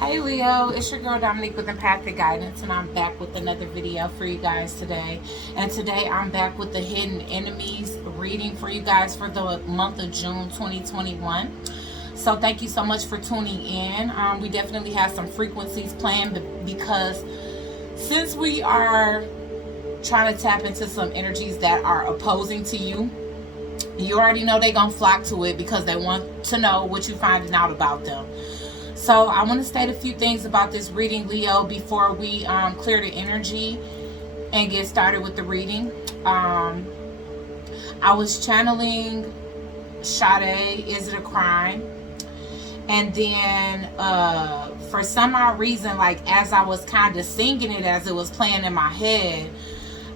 Hey Leo, it's your girl Dominique with Empathic Guidance, and I'm back with another video for you guys today. And today I'm back with the Hidden Enemies reading for you guys for the month of June 2021. So thank you so much for tuning in. We definitely have some frequencies planned because since we are trying to tap into some energies that are opposing to you, you already know they're going to flock to it because they want to know what you're finding out about them. So I want to state a few things about this reading, Leo, before we clear the energy and get started with the reading. I was channeling Sade, Is It a Crime? And then for some odd reason, like as I was kind of singing it, as it was playing in my head,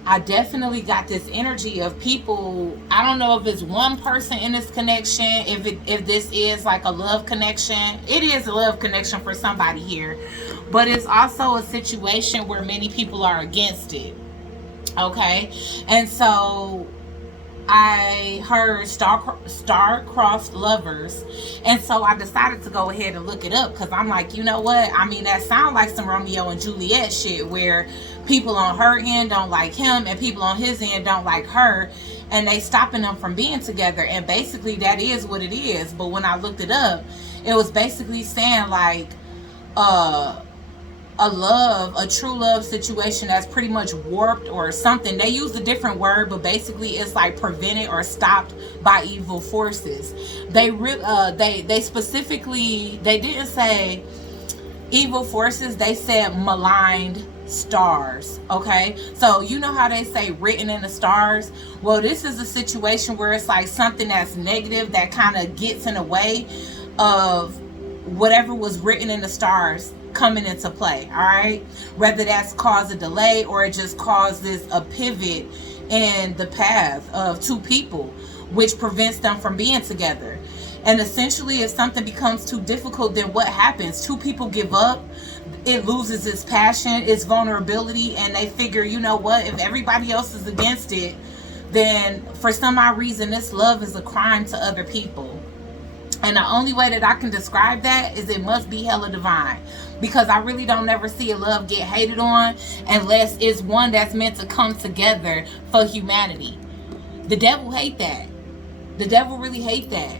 I definitely got this energy of people. I don't know if it's one person in this connection, if this is like a love connection. It is a love connection for somebody here, but it's also a situation where many people are against it. Okay, and so I heard star-crossed lovers, and so I decided to go ahead and look it up because I'm like, you know what? I mean, that sounds like some Romeo and Juliet shit where people on her end don't like him and people on his end don't like her, and they stopping them from being together. And basically that is what it is. But when I looked it up, it was basically saying like a true love situation that's pretty much warped or something. They used a different word, but basically it's like prevented or stopped by evil forces. They specifically, they didn't say evil forces, they said maligned stars. Okay, so you know how they say written in the stars? Well, this is a situation where it's like something that's negative that kind of gets in the way of whatever was written in the stars coming into play. All right, whether that's caused a delay or it just causes a pivot in the path of two people, which prevents them from being together. And essentially, if something becomes too difficult, then what happens? Two people give up, it loses its passion, its vulnerability, and they figure, you know what, if everybody else is against it, then for some odd reason this love is a crime to other people. And the only way that I can describe that is it must be hella divine, because I really don't ever see a love get hated on unless it's one that's meant to come together for humanity. The devil hate that. The devil really hate that.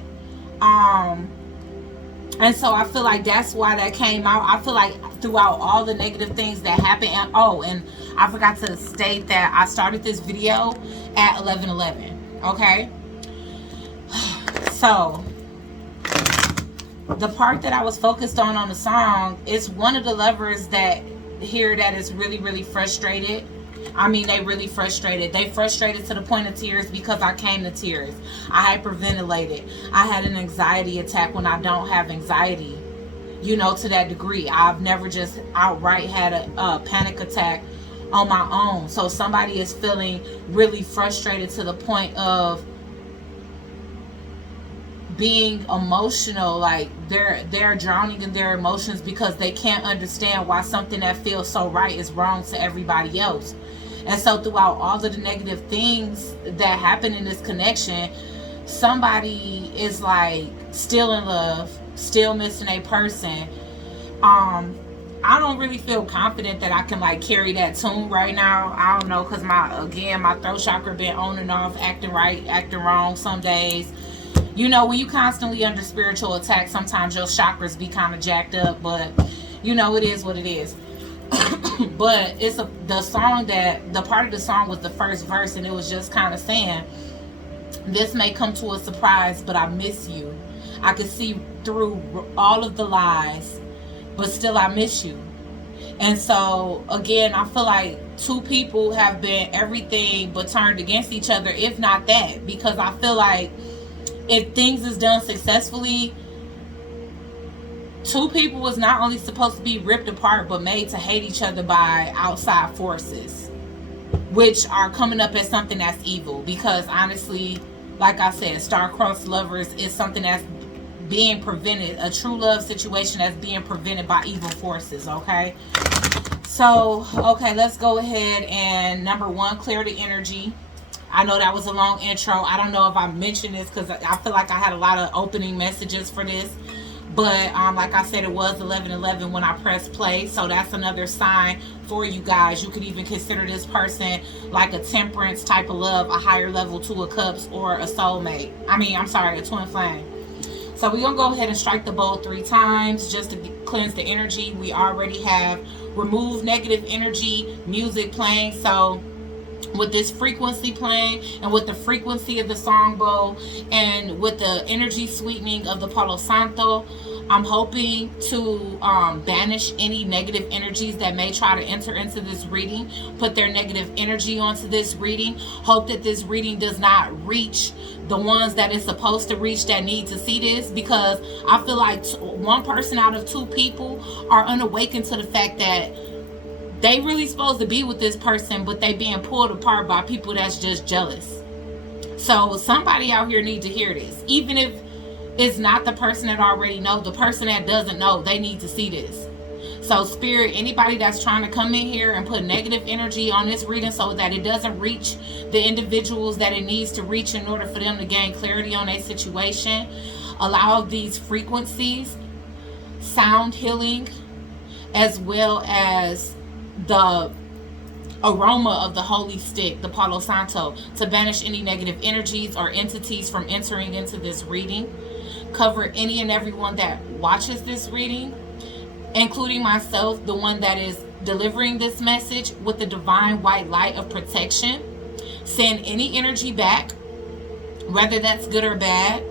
And so I feel like that's why that came out. I feel like throughout all the negative things that happened, and I forgot to state that I started this video at 11:11. Okay, so the part that I was focused on the song is one of the lovers that here that is really, really frustrated. I mean, they really frustrated. They frustrated to the point of tears because I came to tears. I hyperventilated. I had an anxiety attack when I don't have anxiety, you know, to that degree. I've never just outright had a panic attack on my own. So somebody is feeling really frustrated to the point of being emotional, like they're drowning in their emotions because they can't understand why something that feels so right is wrong to everybody else. And so throughout all of the negative things that happen in this connection, somebody is like still in love, still missing a person. I don't really feel confident that I can like carry that tune right now. I don't know, because my throat chakra been on and off, acting right, acting wrong some days. You know, when you constantly under spiritual attack, sometimes your chakras be kind of jacked up, but you know, it is what it is. But it's the part of the song was the first verse, and it was just kind of saying, this may come to a surprise, but I miss you. I could see through all of the lies, but still I miss you. And so again, I feel like two people have been everything but turned against each other, if not that, because I feel like if things is done successfully, two people was not only supposed to be ripped apart but made to hate each other by outside forces, which are coming up as something that's evil. Because honestly, like I said, star-crossed lovers is something that's being prevented, a true love situation that's being prevented by evil forces. Okay, so okay, let's go ahead and number one, clear the energy. I know that was a long intro. I don't know if I mentioned this because I feel like I had a lot of opening messages for this. But like I said, it was 11:11 when I pressed play, so that's another sign for you guys. You could even consider this person like a temperance type of love, a higher level Two of Cups, or a soulmate. I'm sorry, a twin flame. So we're going to go ahead and strike the bowl 3 times just to cleanse the energy. We already have removed negative energy, music playing. So with this frequency playing, and with the frequency of the song bowl, and with the energy sweetening of the Palo Santo, I'm hoping to banish any negative energies that may try to enter into this reading, put their negative energy onto this reading. Hope that this reading does not reach the ones that it's supposed to reach that need to see this, because I feel like one person out of 2 people are unawakened to the fact that they really supposed to be with this person, but they being pulled apart by people that's just jealous. So somebody out here need to hear this. Even if it's not the person that already knows, the person that doesn't know, they need to see this. So Spirit, anybody that's trying to come in here and put negative energy on this reading so that it doesn't reach the individuals that it needs to reach in order for them to gain clarity on their situation, allow these frequencies, sound healing, as well as the aroma of the holy stick, the Palo Santo, to banish any negative energies or entities from entering into this reading. Cover any and everyone that watches this reading, including myself, the one that is delivering this message, with the divine white light of protection. Send any energy back, whether that's good or bad,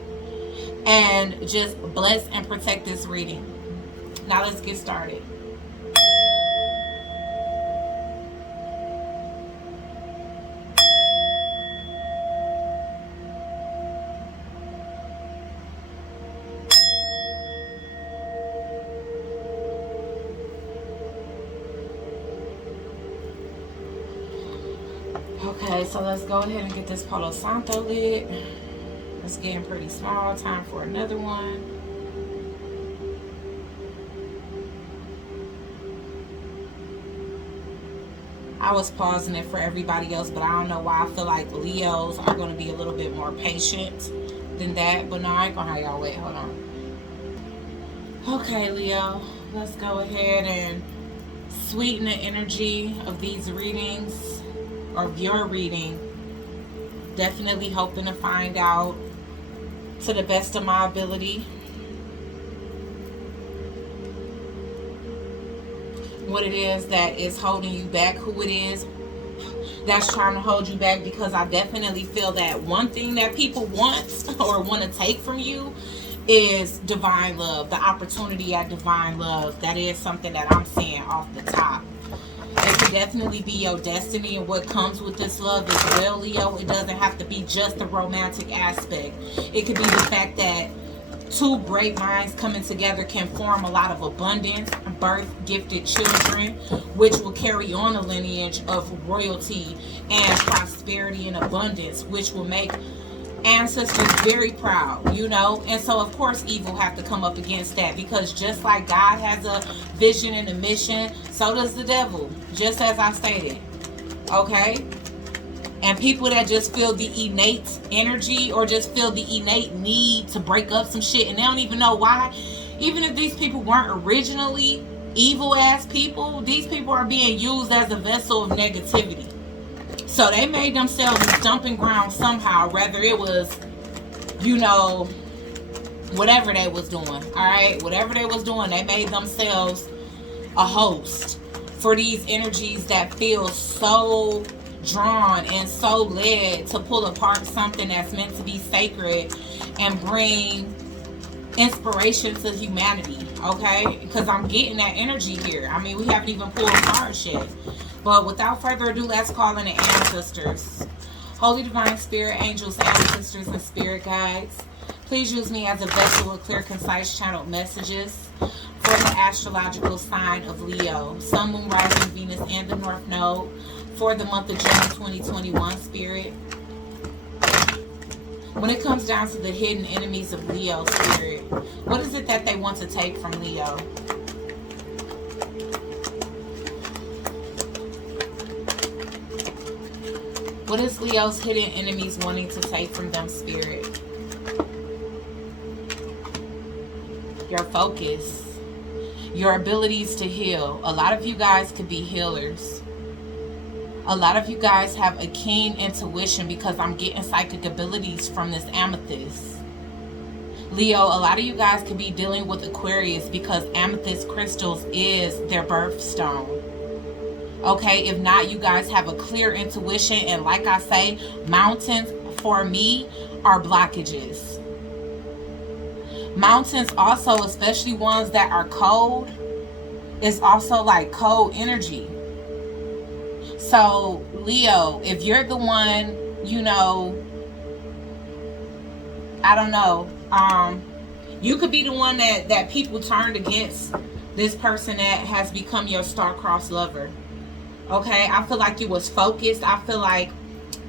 and just bless and protect this reading. Now let's get started. Okay, so let's go ahead and get this Palo Santo lit. It's getting pretty small. Time for another one. I was pausing it for everybody else, but I don't know why. I feel like Leos are going to be a little bit more patient than that. But no, I ain't going to have y'all wait. Hold on. Okay, Leo. Let's go ahead and sweeten the energy of these readings, of your reading. Definitely hoping to find out, to the best of my ability, what it is that is holding you back, who it is that's trying to hold you back, because I definitely feel that one thing that people want or want to take from you is divine love, the opportunity at divine love. That is something that I'm seeing off the top. It could definitely be your destiny and what comes with this love as well, Leo. It doesn't have to be just the romantic aspect. It could be the fact that 2 great minds coming together can form a lot of abundance, birth gifted children, which will carry on a lineage of royalty and prosperity and abundance, which will make ancestors very proud, you know. And so of course evil have to come up against that, because just like God has a vision and a mission, so does the devil, just as I stated. Okay? And people that just feel the innate energy, or just feel the innate need to break up some shit, and they don't even know why. Even if these people weren't originally evil ass people, these people are being used as a vessel of negativity. So they made themselves a dumping ground somehow, whether it was, you know, whatever they was doing. Alright? Whatever they was doing, they made themselves a host for these energies that feel so drawn and so led to pull apart something that's meant to be sacred and bring inspiration to humanity. Okay? Because I'm getting that energy here. I mean, we haven't even pulled cards yet. But without further ado, let's call in the ancestors. Holy Divine Spirit, angels, ancestors, and spirit guides, please use me as a vessel of clear, concise, channeled messages for the astrological sign of Leo, Sun, Moon, Rising, Venus, and the North Node for the month of June 2021, Spirit. When it comes down to the hidden enemies of Leo, Spirit, what is it that they want to take from Leo? What is Leo's hidden enemies wanting to take from them, Spirit? your focus, your abilities to heal. A lot of you guys could be healers. A lot of you guys have a keen intuition because I'm getting psychic abilities from this amethyst. Leo, a lot of you guys could be dealing with Aquarius because amethyst crystals is their birthstone. Okay, if not, you guys have a clear intuition, and like I say, mountains for me are blockages. Mountains also, especially ones that are cold, is also like cold energy. So Leo, if you're the one, you know, I don't know, you could be the one that people turned against, this person that has become your star-crossed lover. Okay, I feel like you was focused. I feel like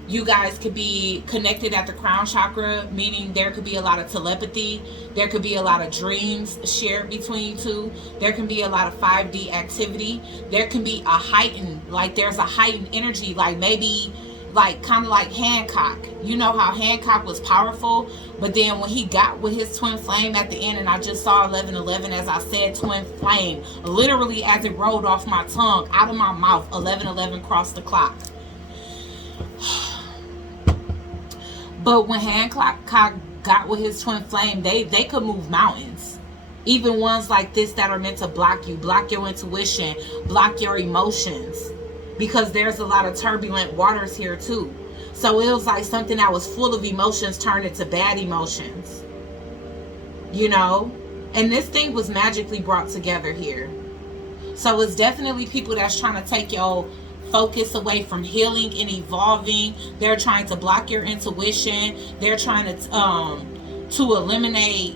you guys could be connected at the crown chakra, meaning there could be a lot of telepathy. There could be a lot of dreams shared between you two. There can be a lot of 5D activity. There can be a heightened, like there's a heightened energy, like maybe like kind of like Hancock. You know how Hancock was powerful, but then when he got with his twin flame at the end, and I just saw 1111 as I said twin flame, literally as it rolled off my tongue, out of my mouth, 1111 crossed the clock. But when Hancock got with his twin flame, they could move mountains. Even ones like this that are meant to block you, block your intuition, block your emotions. Because there's a lot of turbulent waters here too. So it was like something that was full of emotions turned into bad emotions. You know? And this thing was magically brought together here. So it's definitely people that's trying to take your focus away from healing and evolving. They're trying to block your intuition. They're trying to eliminate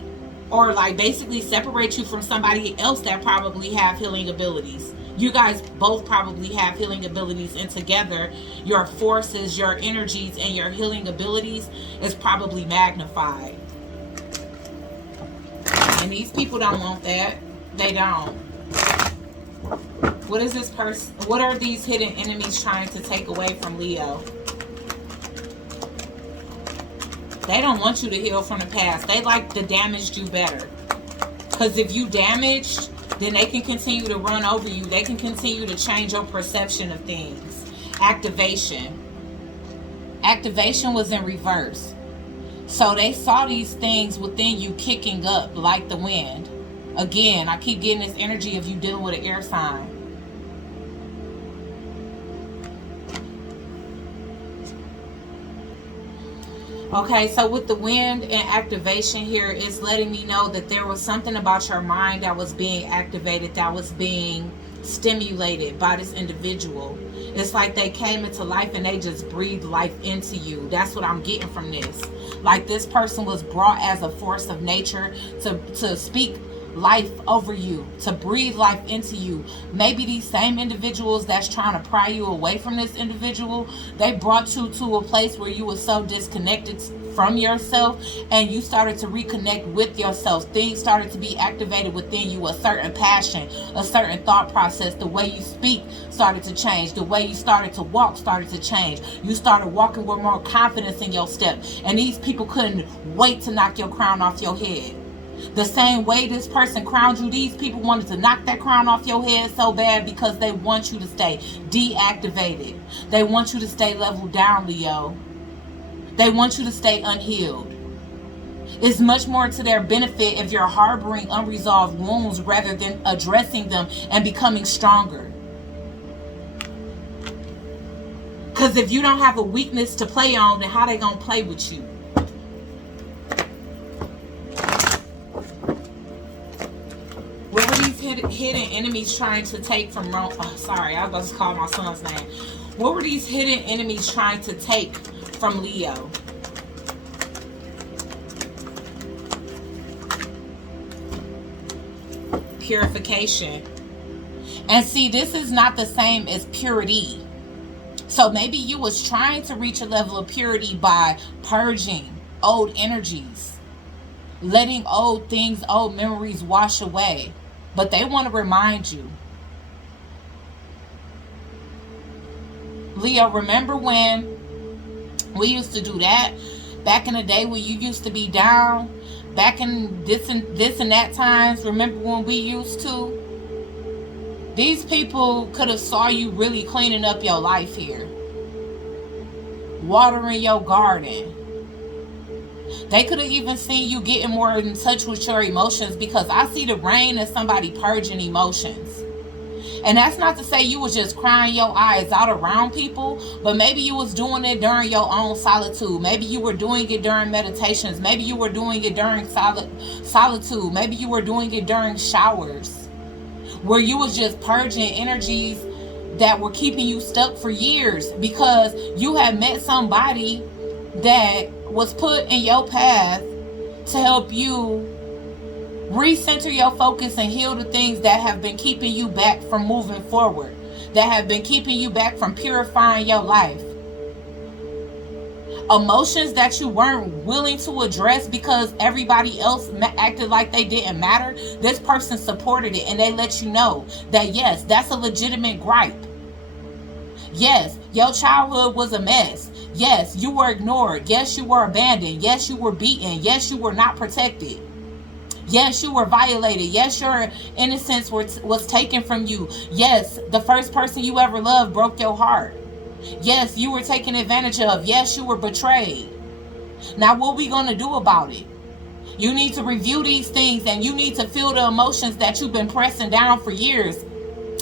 or like basically separate you from somebody else that probably have healing abilities. You guys both probably have healing abilities, and together your forces, your energies, and your healing abilities is probably magnified. And these people don't want that. They don't. What is this person? What are these hidden enemies trying to take away from Leo? They don't want you to heal from the past. They like the damaged you better. Because if you damaged, then they can continue to run over you. They can continue to change your perception of things. Activation. Activation was in reverse. So they saw these things within you kicking up like the wind. Again, I keep getting this energy of you dealing with an air sign. Okay, so with the wind and activation here, it's letting me know that there was something about your mind that was being activated, that was being stimulated by this individual. It's like they came into life and they just breathed life into you. That's what I'm getting from this. Like this person was brought as a force of nature to speak life over you, to breathe life into you. Maybe these same individuals that's trying to pry you away from this individual, they brought you to a place where you were so disconnected from yourself, and you started to reconnect with yourself. Things started to be activated within you. A certain passion, a certain thought process, the way you speak started to change. The way you started to walk started to change. You started walking with more confidence in your step, and these people couldn't wait to knock your crown off your head. The same way this person crowned you, these people wanted to knock that crown off your head so bad because they want you to stay deactivated. They want you to stay leveled down, Leo. They want you to stay unhealed. It's much more to their benefit if you're harboring unresolved wounds rather than addressing them and becoming stronger. Because if you don't have a weakness to play on, then how they gonna play with you? What were these hidden enemies trying to take from Rome? Oh, sorry, I was about to call my son's name. What were these hidden enemies trying to take from Leo? Purification. And see, this is not the same as purity. So maybe you was trying to reach a level of purity by purging old energies, letting old things, old memories wash away. But they want to remind you. Leo, remember when we used to do that? Back in the day when you used to be down, back in this and that times, remember when we used to? These people could have saw you really cleaning up your life here. Watering your garden. They could have even seen you getting more in touch with your emotions, because I see the rain as somebody purging emotions. And that's not to say you was just crying your eyes out around people, but maybe you was doing it during your own solitude. Maybe you were doing it during meditations. Maybe you were doing it during solitude. Maybe you were doing it during showers, where you was just purging energies that were keeping you stuck for years, because you had met somebody that was put in your path to help you recenter your focus and heal the things that have been keeping you back from moving forward, that have been keeping you back from purifying your life. Emotions that you weren't willing to address because everybody else acted like they didn't matter. This person supported it, and they let you know that yes, that's a legitimate gripe. Yes, your childhood was a mess. Yes, you were ignored. Yes, you were abandoned. Yes, you were beaten. Yes, you were not protected. Yes, you were violated. Yes, your innocence was taken from you. Yes, the first person you ever loved broke your heart. Yes, you were taken advantage of. Yes, you were betrayed. Now, what are we going to do about it? You need to review these things, and you need to feel the emotions that you've been pressing down for years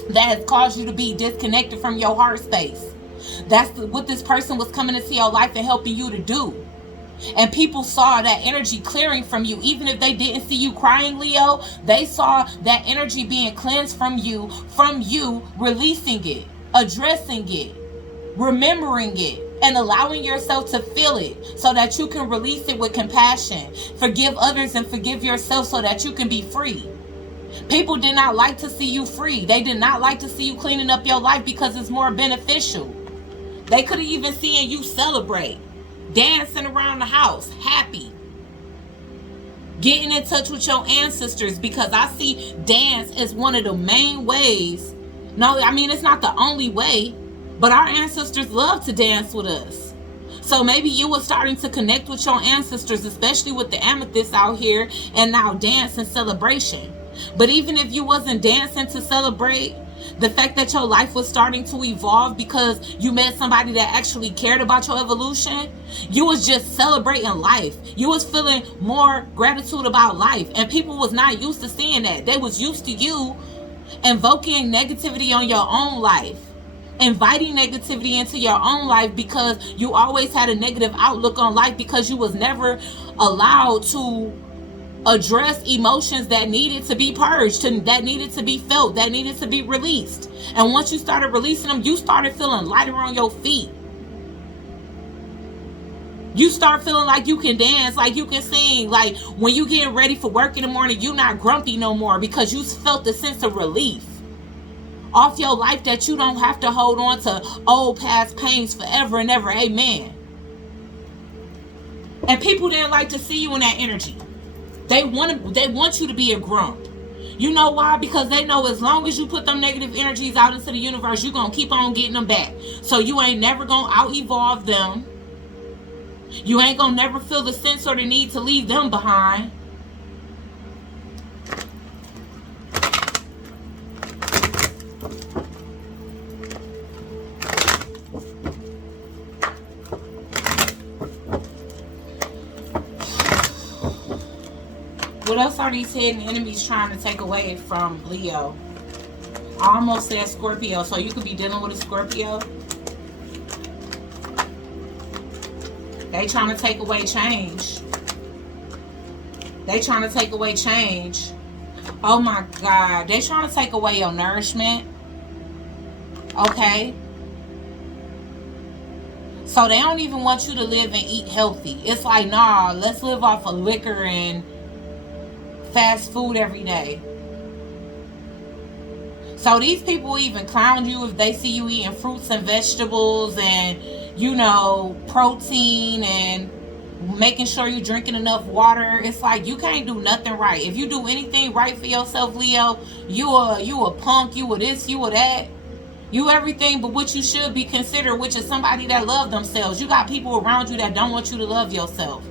that has caused you to be disconnected from your heart space. That's what this person was coming into your life and helping you to do. And people saw that energy clearing from you. Even if they didn't see you crying, Leo, they saw that energy being cleansed from you releasing it, addressing it, remembering it, and allowing yourself to feel it so that you can release it with compassion. Forgive others and forgive yourself so that you can be free. People did not like to see you free. They did not like to see you cleaning up your life because it's more beneficial. They could have even seen you celebrate, dancing around the house, happy, getting in touch with your ancestors, because I see dance as one of the main ways. No, I mean, it's not the only way, but our ancestors love to dance with us. So maybe you were starting to connect with your ancestors, especially with the amethyst out here, and now dance and celebration. But even if you wasn't dancing to celebrate, the fact that your life was starting to evolve because you met somebody that actually cared about your evolution, you was just celebrating life. You was feeling more gratitude about life, and people was not used to seeing that. They was used to you invoking negativity on your own life, inviting negativity into your own life, because you always had a negative outlook on life, because you was never allowed to address emotions that needed to be purged, that needed to be felt, that needed to be released. And once you started releasing them, you started feeling lighter on your feet. You start feeling like you can dance, like you can sing, like when you getting ready for work in the morning, you're not grumpy no more, because you felt the sense of relief off your life, that you don't have to hold on to old past pains forever and ever. Amen. And people didn't like to see you in that energy. They want you to be a grump. You know why? Because they know as long as you put them negative energies out into the universe, you're going to keep on getting them back. So you ain't never going to out-evolve them. You ain't going to never feel the sense or the need to leave them behind. What else are these hidden enemies trying to take away from Leo? I almost said Scorpio, so you could be dealing with a Scorpio. They trying to take away change. They trying to take away change. Oh my God. They trying to take away your nourishment. Okay. So they don't even want you to live and eat healthy. It's like, nah, let's live off of liquor and fast food every day. So these people even clown you if they see you eating fruits and vegetables and, you know, protein, and making sure you're drinking enough water. It's like you can't do nothing right. If you do anything right for yourself, Leo, you a punk, you a this, you a that. You everything but what you should be considered, which is somebody that love themselves. You got people around you that don't want you to love yourself.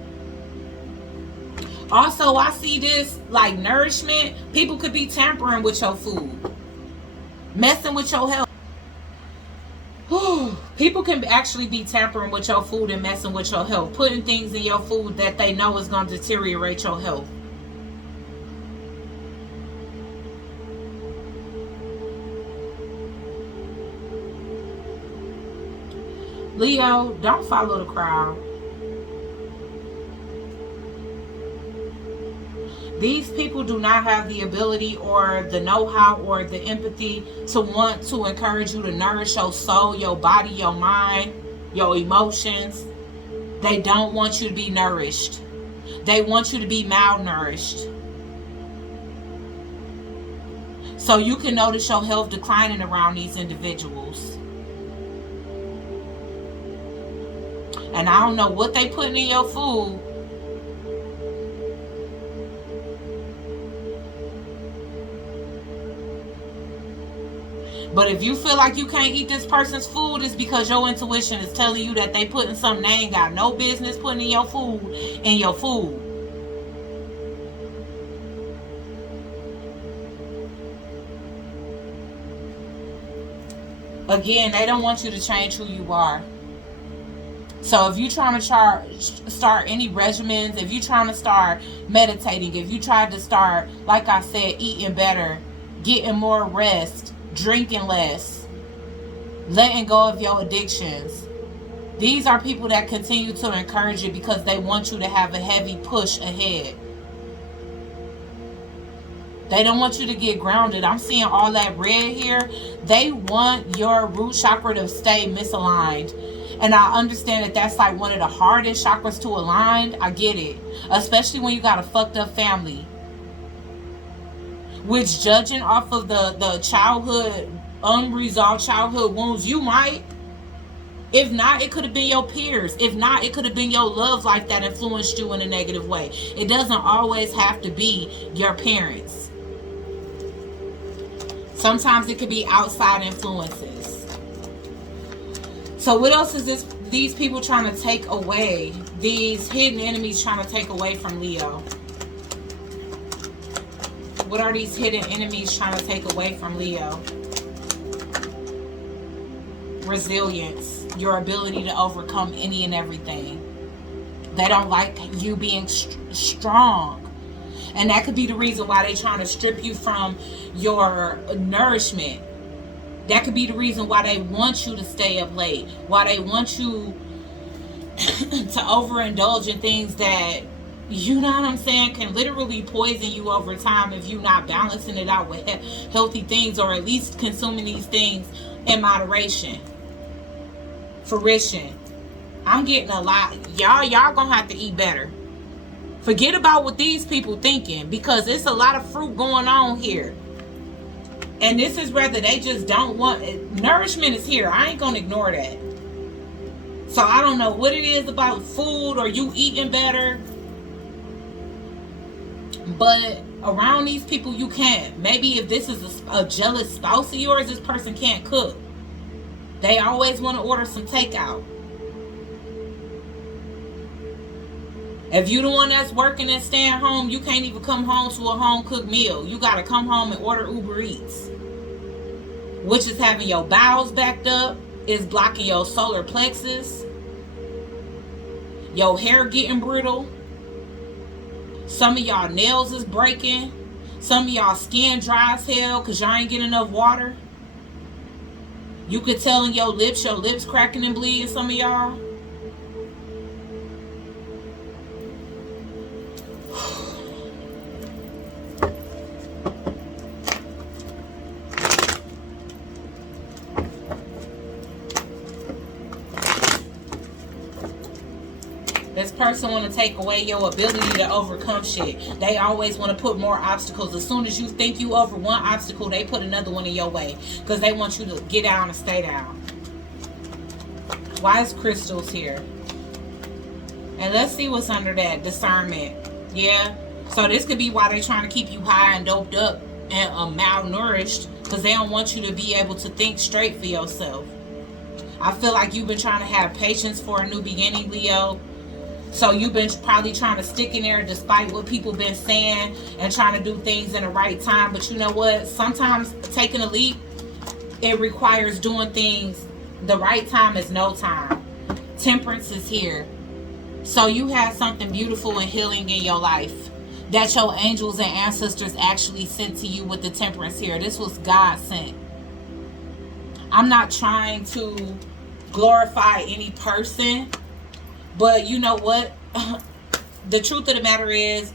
Also, I see this like nourishment. People could be tampering with your food, messing with your health. People can actually be tampering with your food and messing with your health, putting things in your food that they know is going to deteriorate your health. Leo, don't follow the crowd. These people do not have the ability or the know-how or the empathy to want to encourage you to nourish your soul, your body, your mind, your emotions. They don't want you to be nourished. They want you to be malnourished. So you can notice your health declining around these individuals. And I don't know what they putting in your food. But if you feel like you can't eat this person's food, it's because your intuition is telling you that they putting something they ain't got no business putting in your food. Again, they don't want you to change who you are. So if you're trying to start any regimens, if you're trying to start meditating, if you tried to start, like I said, eating better, getting more rest, drinking less, letting go of your addictions, these are people that continue to encourage you because they want you to have a heavy push ahead. They don't want you to get grounded. I'm seeing all that red here. They want your root chakra to stay misaligned. And I understand that that's like one of the hardest chakras to align. I get it. Especially when you got a fucked up family. Which, judging off of the childhood, unresolved childhood wounds, you might. If not, it could have been your peers. If not, it could have been your love life that influenced you in a negative way. It doesn't always have to be your parents. Sometimes it could be outside influences. So what else is these people trying to take away? These hidden enemies trying to take away from Leo. What are these hidden enemies trying to take away from Leo? Resilience. Your ability to overcome any and everything. They don't like you being strong. And that could be the reason why they're trying to strip you from your nourishment. That could be the reason why they want you to stay up late. Why they want you to overindulge in things that, you know what I'm saying, can literally poison you over time if you're not balancing it out with healthy things, or at least consuming these things in moderation. Fruition. I'm getting a lot. Y'all gonna have to eat better. Forget about what these people thinking, because it's a lot of fruit going on here. And this is whether they just don't want it. Nourishment is here. I ain't gonna ignore that. So I don't know what it is about food or you eating better, but around these people you can't. Maybe if this is a jealous spouse of yours, this person can't cook. They always want to order some takeout. If you the one that's working and staying home, you can't even come home to a home cooked meal. You got to come home and order Uber Eats. Which is having your bowels backed up. Is blocking your solar plexus. Your hair getting brittle. Some of y'all nails is breaking. Some of y'all skin dry as hell because y'all ain't getting enough water. You could tell in your lips cracking and bleeding, some of y'all. This person want to take away your ability to overcome shit. They always want to put more obstacles. As soon as you think you over one obstacle, they put another one in your way. Because they want you to get down and stay down. Why is crystals here? And let's see what's under that. Discernment. Yeah. So this could be why they're trying to keep you high and doped up and malnourished. Because they don't want you to be able to think straight for yourself. I feel like you've been trying to have patience for a new beginning, Leo. So you've been probably trying to stick in there despite what people been saying and trying to do things in the right time. But you know what? Sometimes taking a leap, it requires doing things. The right time is no time. Temperance is here. So you had something beautiful and healing in your life that your angels and ancestors actually sent to you with the temperance here. This was God sent. I'm not trying to glorify any person, but you know what? The truth of the matter is,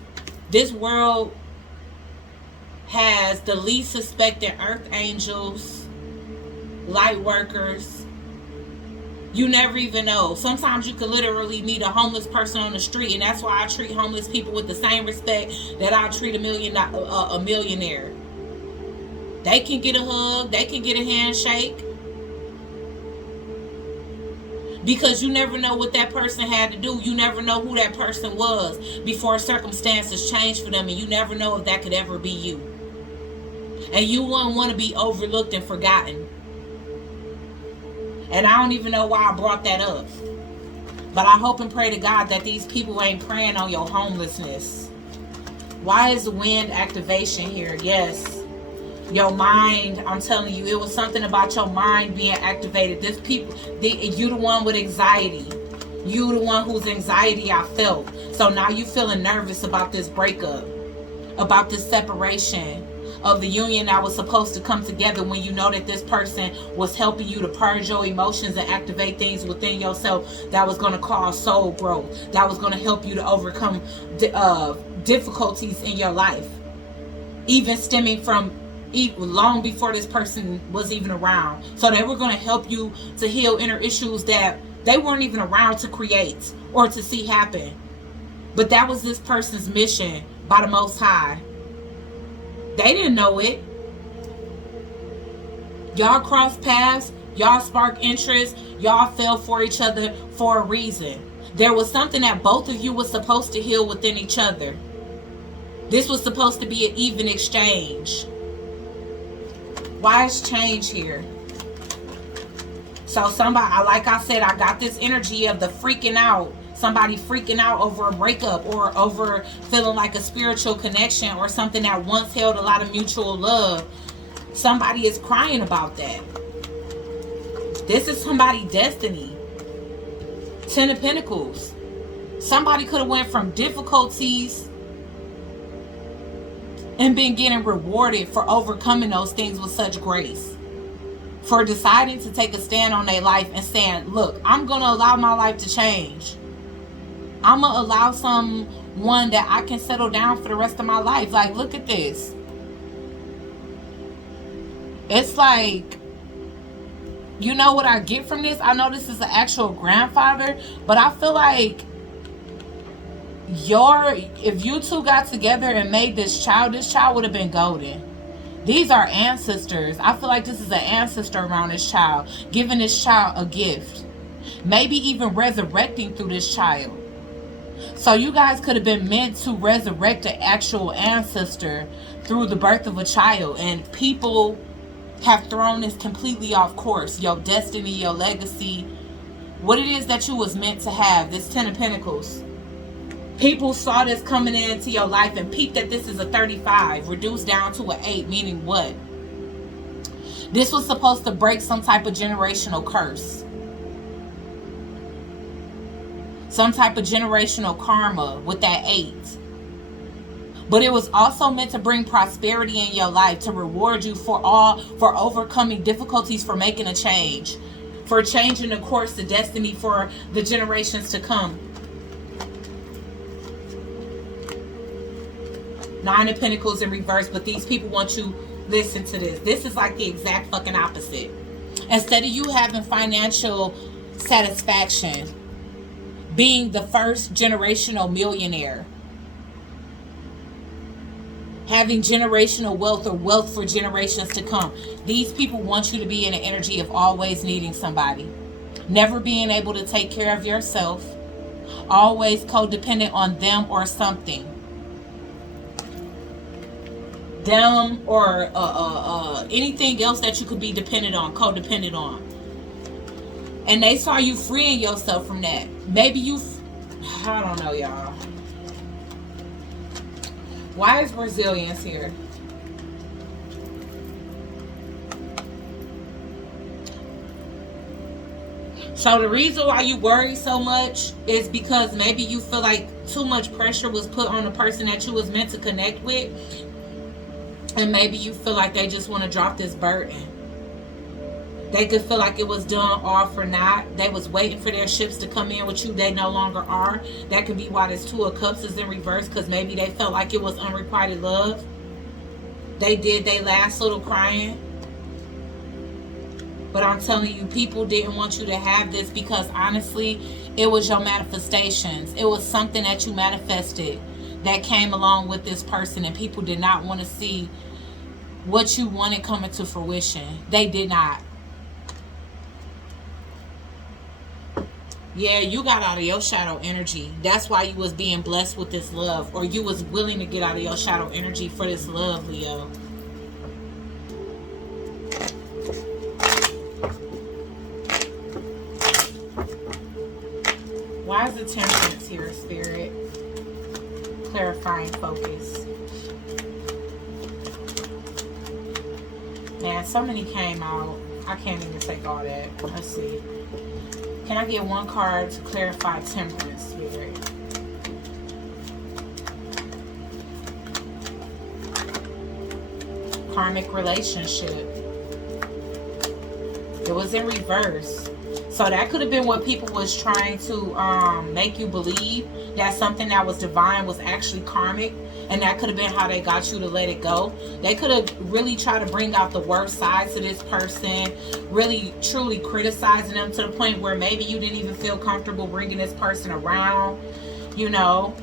this world has the least suspected earth angels, light workers. You never even know. Sometimes you could literally meet a homeless person on the street, and that's why I treat homeless people with the same respect that I treat a millionaire. They can get a hug, they can get a handshake, because you never know what that person had to do. You never know who that person was before circumstances change for them, and you never know if that could ever be you. And you wouldn't want to be overlooked and forgotten. And I don't even know why I brought that up. But I hope and pray to God that these people ain't preying on your homelessness. Why is the wind activation here? Yes. Your mind, I'm telling you, it was something about your mind being activated. You the one with anxiety. You the one whose anxiety I felt. So now you feeling nervous about this breakup, about this separation of the union that was supposed to come together, when you know that this person was helping you to purge your emotions and activate things within yourself that was going to cause soul growth, that was going to help you to overcome difficulties in your life, even stemming from long before this person was even around. So they were going to help you to heal inner issues that they weren't even around to create or to see happen. But that was this person's mission by the Most High. They didn't know it. Y'all crossed paths. Y'all sparked interest. Y'all fell for each other for a reason. There was something that both of you were supposed to heal within each other. This was supposed to be an even exchange. Why is change here? So somebody, like I said, I got this energy of the freaking out. Somebody freaking out over a breakup, or over feeling like a spiritual connection or something that once held a lot of mutual love. Somebody is crying about that. This is somebody's destiny. 10 of Pentacles. Somebody could have went from difficulties and been getting rewarded for overcoming those things with such grace. For deciding to take a stand on their life and saying, look, I'm going to allow my life to change. I'm going to allow someone that I can settle down for the rest of my life. Like, look at this. It's like, you know what I get from this? I know this is an actual grandfather, but I feel like if you two got together and made this child would have been golden. These are ancestors. I feel like this is an ancestor around this child, giving this child a gift. Maybe even resurrecting through this child. So you guys could have been meant to resurrect an actual ancestor through the birth of a child. And people have thrown this completely off course. Your destiny, your legacy, what it is that you was meant to have. This 10 of Pentacles. People saw this coming into your life and peeped that this is a 35 reduced down to an 8, meaning what? This was supposed to break some type of generational curse. Some type of generational karma with that 8. But it was also meant to bring prosperity in your life, to reward you for overcoming difficulties, for making a change, for changing the course, the destiny for the generations to come. 9 of Pentacles in reverse, but these people want you, listen to this. This is like the exact fucking opposite. Instead of you having financial satisfaction, being the first generational millionaire, having generational wealth or wealth for generations to come, these people want you to be in an energy of always needing somebody, never being able to take care of yourself, always codependent on them or something. Them or anything else that you could be dependent on, codependent on. And they saw you freeing yourself from that. Maybe you I don't know, y'all. Why is resilience here? So the reason why you worry so much is because maybe you feel like too much pressure was put on the person that you was meant to connect with. And maybe you feel like they just want to drop this burden. They could feel like it was done all for naught. They was waiting for their ships to come in with you. They no longer are. That could be why this Two of Cups is in reverse, because maybe they felt like it was unrequited love. They did their last little crying. But I'm telling you, people didn't want you to have this because honestly, it was your manifestations. It was something that you manifested that came along with this person, and people did not want to see what you wanted coming to fruition. They did not. Yeah, you got out of your shadow energy. That's why you was being blessed with this love, or you was willing to get out of your shadow energy for this love, Leo. Why is the Temperance here, Spirit? Clarifying focus. Man, so many came out. I can't even take all that. Let's see. Can I get one card to clarify Temperance, Spirit? Karmic relationship. It was in reverse. So that could have been what people was trying to make you believe, that something that was divine was actually karmic. And that could have been how they got you to let it go. They could have really tried to bring out the worst sides of this person, really truly criticizing them to the point where maybe you didn't even feel comfortable bringing this person around, you know.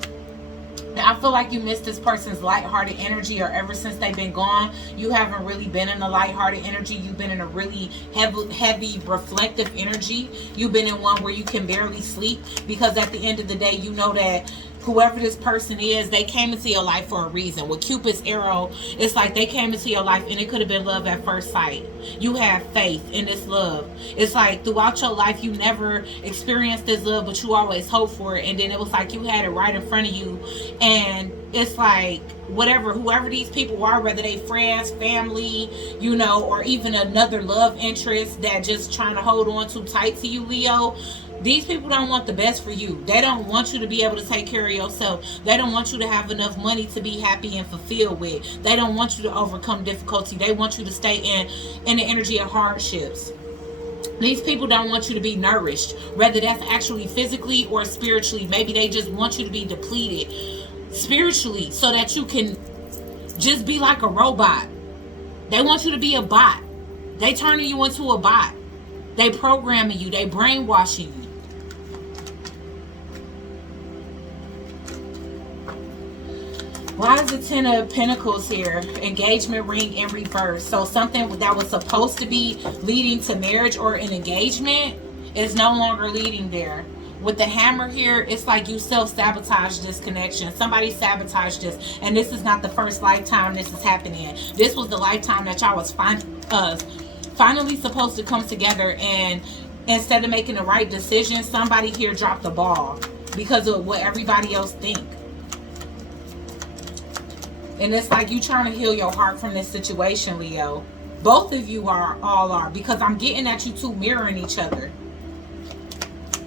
I feel like you missed this person's lighthearted energy, or ever since they've been gone, you haven't really been in a lighthearted energy. You've been in a really heavy reflective energy. You've been in one where you can barely sleep, because at the end of the day, you know that whoever this person is, they came into your life for a reason. With Cupid's arrow, it's like they came into your life and it could have been love at first sight. You have faith in this love. It's like throughout your life, you never experienced this love, but you always hoped for it. And then it was like you had it right in front of you. And it's like whoever these people are, whether they friends, family, you know, or even another love interest that just trying to hold on too tight to you, Leo. These people don't want the best for you. They don't want you to be able to take care of yourself. They don't want you to have enough money to be happy and fulfilled with. They don't want you to overcome difficulty. They want you to stay in the energy of hardships. These people don't want you to be nourished, whether that's actually physically or spiritually. Maybe they just want you to be depleted spiritually so that you can just be like a robot. They want you to be a bot. They turning you into a bot. They programming you. They brainwashing you. Why is the Ten of Pentacles here? Engagement ring in reverse. So something that was supposed to be leading to marriage or an engagement is no longer leading there. With the Hammer here, it's like you self-sabotage this connection. Somebody sabotaged this. And this is not the first lifetime this is happening. This was the lifetime that y'all was finally supposed to come together. And instead of making the right decision, somebody here dropped the ball because of what everybody else think. And it's like you trying to heal your heart from this situation, Leo. Both of you all are. Because I'm getting at you two mirroring each other.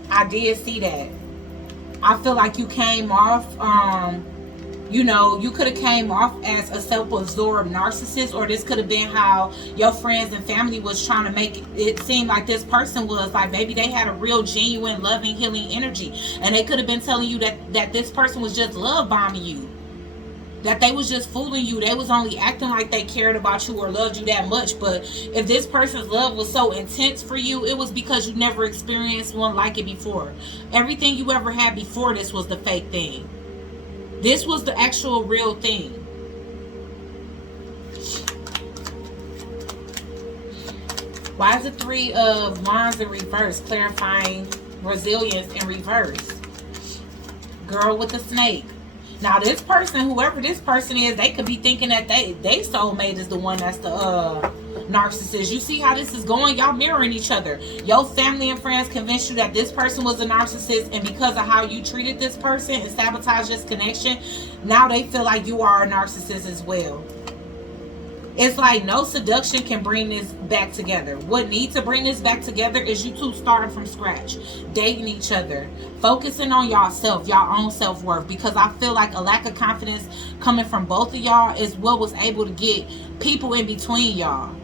I did see that. I feel like you came off, you know, you could have came off as a self-absorbed narcissist. Or this could have been how your friends and family was trying to make it seem like this person was like, maybe they had a real genuine, loving, healing energy. And they could have been telling you that this person was just love bombing you. That they was just fooling you. They was only acting like they cared about you or loved you that much. But if this person's love was so intense for you, it was because you never experienced one like it before. Everything you ever had before this was the fake thing. This was the actual real thing. Why is the Three of Wands in reverse? Clarifying resilience in reverse. Girl with the snake. Now this person, whoever this person is, they could be thinking that they soulmate is the one that's the narcissist. You see how this is going? Y'all mirroring each other. Your family and friends convinced you that this person was a narcissist, and because of how you treated this person and sabotaged this connection, now they feel like you are a narcissist as well. It's like no seduction can bring this back together. What needs to bring this back together is you two starting from scratch, dating each other, focusing on y'all own self-worth, because I feel like a lack of confidence coming from both of y'all is what was able to get people in between y'all.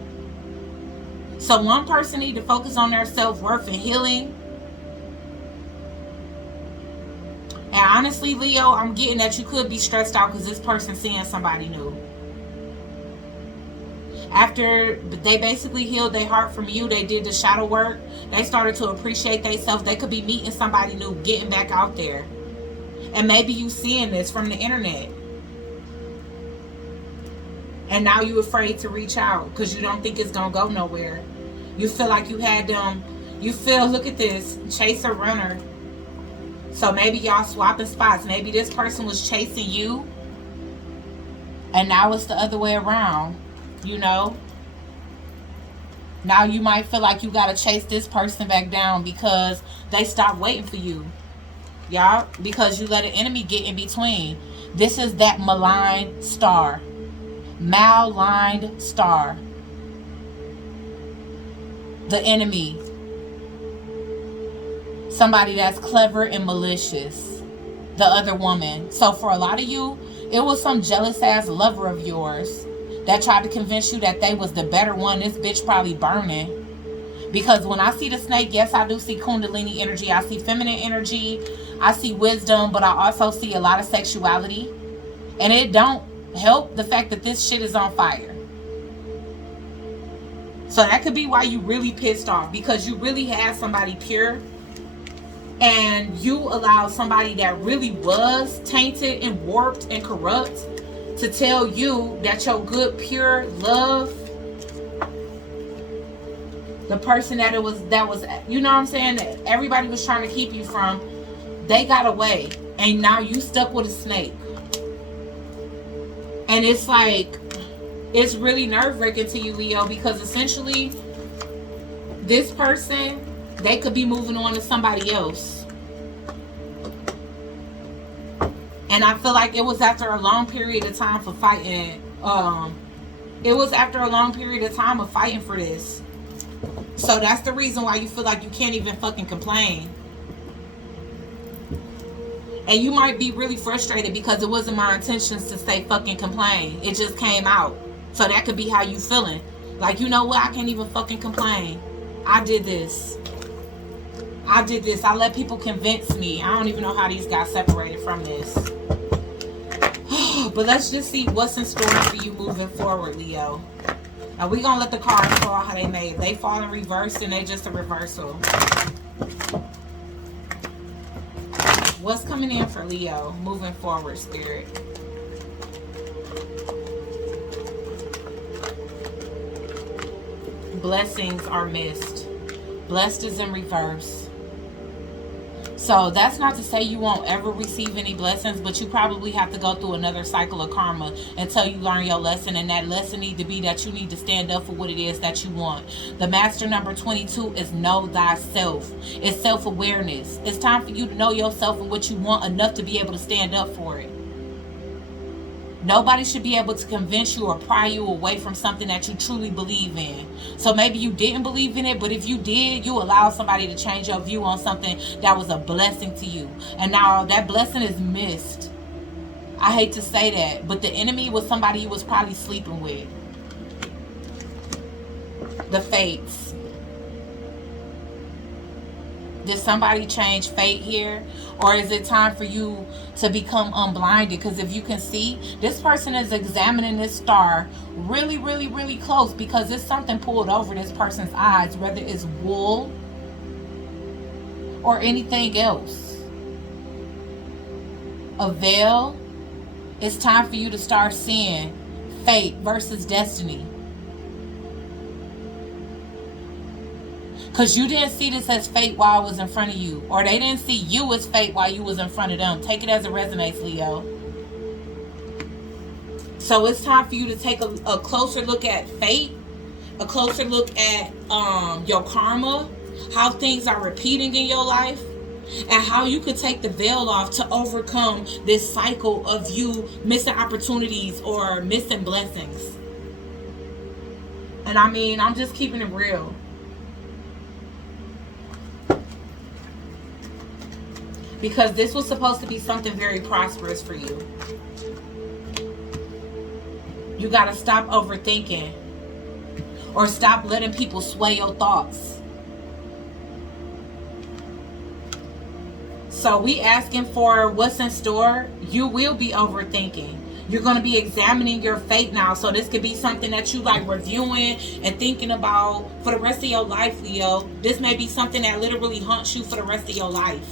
So one person need to focus on their self-worth and healing. And honestly, Leo, I'm getting that you could be stressed out because this person's seeing somebody new. After they basically healed their heart from you, they did the shadow work, they started to appreciate themselves. They could be meeting somebody new, getting back out there. And maybe you seeing this from the internet. And now you're afraid to reach out because you don't think it's going to go nowhere. You feel like you had them, you feel, look at this, chaser runner. So maybe y'all swapping spots. Maybe this person was chasing you, and now it's the other way around. You know, now you might feel like you got to chase this person back down because they stopped waiting for you. Y'all, because you let an enemy get in between. This is that maligned star. Maligned star. The enemy. Somebody that's clever and malicious. The other woman. So for a lot of you, it was some jealous ass lover of yours that tried to convince you that they was the better one. This bitch probably burning. Because when I see the snake, yes, I do see Kundalini energy. I see feminine energy. I see wisdom. But I also see a lot of sexuality. And it don't help the fact that this shit is on fire. So that could be why you really pissed off. Because you really had somebody pure. And you allowed somebody that really was tainted and warped and corrupt to tell you that your good, pure love, the person that was, you know what I'm saying, that everybody was trying to keep you from, they got away. And now you stuck with a snake. And it's like, it's really nerve-wracking to you, Leo, because essentially, this person, they could be moving on to somebody else. And I feel like it was after a long period of time for fighting. It was after a long period of time of fighting for this. So that's the reason why you feel like you can't even fucking complain. And you might be really frustrated because it wasn't my intentions to say fucking complain. It just came out. So that could be how you feeling. Like, you know what? I can't even fucking complain. I did this. I did this. I let people convince me. I don't even know how these got separated from this. But let's just see what's in store for you moving forward, Leo. Now we're going to let the cards fall how they made. They fall in reverse and they just a reversal. What's coming in for Leo moving forward, Spirit? Blessings are missed. Blessed is in reverse. So that's not to say you won't ever receive any blessings, but you probably have to go through another cycle of karma until you learn your lesson. And that lesson need to be that you need to stand up for what it is that you want. The master number 22 is know thyself. It's self-awareness. It's time for you to know yourself and what you want enough to be able to stand up for it. Nobody should be able to convince you or pry you away from something that you truly believe in. So maybe you didn't believe in it, but if you did, you allowed somebody to change your view on something that was a blessing to you. And now that blessing is missed. I hate to say that, but the enemy was somebody you was probably sleeping with. The fates. Did somebody change fate here? Or is it time for you to become unblinded? Because if you can see, this person is examining this star really, really, really close, because there's something pulled over this person's eyes, whether it's wool or anything else. A veil. It's time for you to start seeing fate versus destiny. Because you didn't see this as fate while I was in front of you. Or they didn't see you as fate while you was in front of them. Take it as it resonates, Leo. So it's time for you to take a closer look at fate, a closer look at your karma, how things are repeating in your life, and how you could take the veil off to overcome this cycle of you missing opportunities or missing blessings. And I mean, I'm just keeping it real. Because this was supposed to be something very prosperous for you. You got to stop overthinking. Or stop letting people sway your thoughts. So we asking for what's in store. You will be overthinking. You're going to be examining your fate now. So this could be something that you like reviewing and thinking about for the rest of your life, Leo. This may be something that literally haunts you for the rest of your life.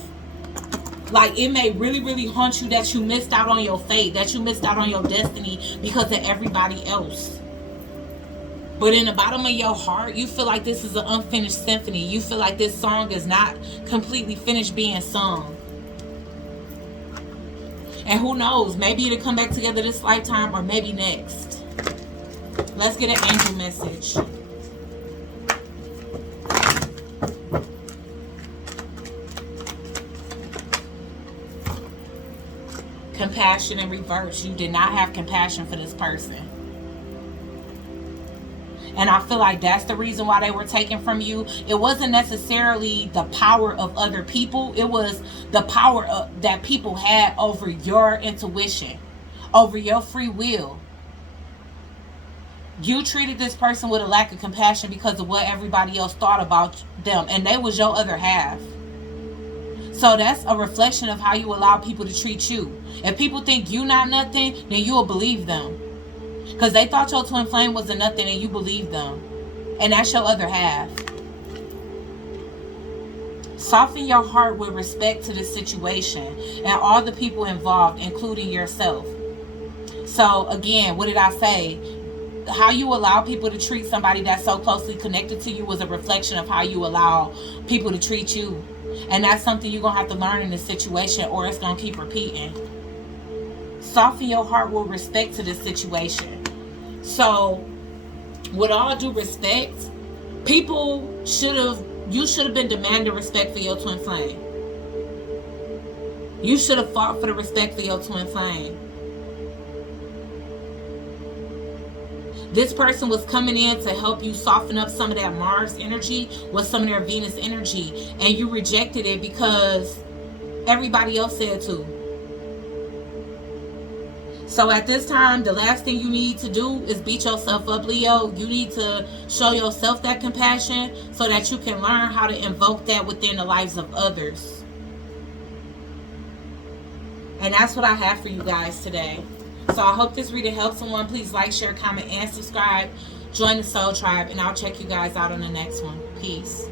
Like, it may really, really haunt you that you missed out on your fate, that you missed out on your destiny because of everybody else. But in the bottom of your heart, you feel like this is an unfinished symphony. You feel like this song is not completely finished being sung. And who knows, maybe it'll come back together this lifetime or maybe next. Let's get an angel message. Compassion in reverse. You did not have compassion for this person. And I feel like that's the reason why they were taken from you. It wasn't necessarily the power of other people. It was the power that people had over your intuition, over your free will. You treated this person with a lack of compassion because of what everybody else thought about them. And they was your other half. So that's a reflection of how you allow people to treat you. If people think you not nothing, then you will believe them. Because they thought your twin flame wasn't nothing and you believed them. And that's your other half. Soften your heart with respect to this situation and all the people involved, including yourself. So again, what did I say? How you allow people to treat somebody that's so closely connected to you was a reflection of how you allow people to treat you. And that's something you're going to have to learn in this situation, or it's going to keep repeating. Soften your heart with respect to this situation. So, with all due respect, you should have been demanding respect for your twin flame. You should have fought for the respect for your twin flame. This person was coming in to help you soften up some of that Mars energy with some of their Venus energy. And you rejected it because everybody else said to. So at this time, the last thing you need to do is beat yourself up, Leo. You need to show yourself that compassion so that you can learn how to invoke that within the lives of others. And that's what I have for you guys today. So I hope this reading helps someone. Please like, share, comment, and subscribe. Join the Soul Tribe, and I'll check you guys out on the next one. Peace.